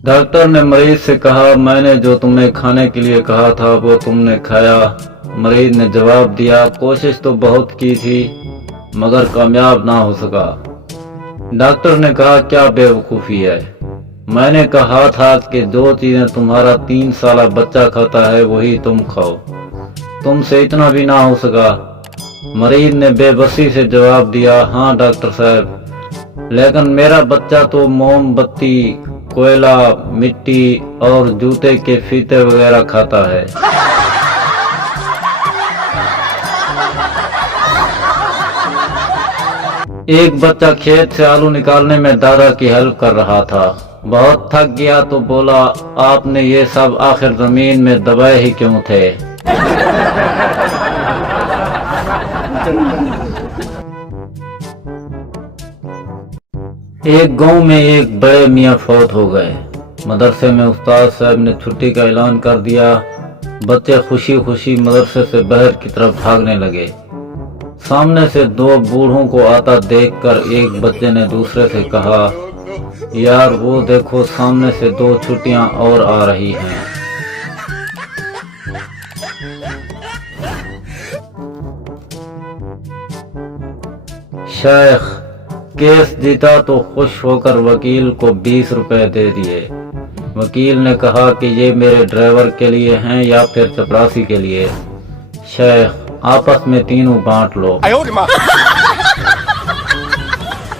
Doctor ने मरीज से कहा, मैंने जो तुम्हें खाने के लिए कहा था वो तुमने खाया? मरीज ने जवाब दिया, कोशिश तो बहुत की थी मगर कामयाब ना हो सका। डॉक्टर ने कहा, क्या बेवकूफ़ी है, मैंने कहा था कि जो चीज़ें तुम्हारा 3 साल बच्चा खाता है वही तुम खाओ, तुमसे इतना भी ना हो सका। मरीज ने बेबसी से जवाब दिया, हाँ डॉक्टर साहब, लेकिन मेरा बच्चा तो मोमबत्ती, कोयला, मिट्टी और जूते के फीते वगैरह खाता है। एक बच्चा खेत से आलू निकालने में दादा की हेल्प कर रहा था। बहुत थक गया तो बोला, आपने ये सब आखिर जमीन में दबाए ही क्यों थे? एक गांव में एक बड़े मियाँ फौत हो गए। मदरसे में उस्ताद साहब ने छुट्टी का ऐलान कर दिया। बच्चे खुशी खुशी मदरसे से बाहर की तरफ भागने लगे। सामने से 2 बूढ़ों को आता देखकर एक बच्चे ने दूसरे से कहा, यार वो देखो, सामने से 2 छुट्टियां और आ रही हैं। शेख केस जीता तो खुश होकर वकील को 20 रुपए दे दिए। वकील ने कहा कि ये मेरे ड्राइवर के लिए हैं या फिर चपरासी के लिए? शेख, आपस में तीनों बांट लो।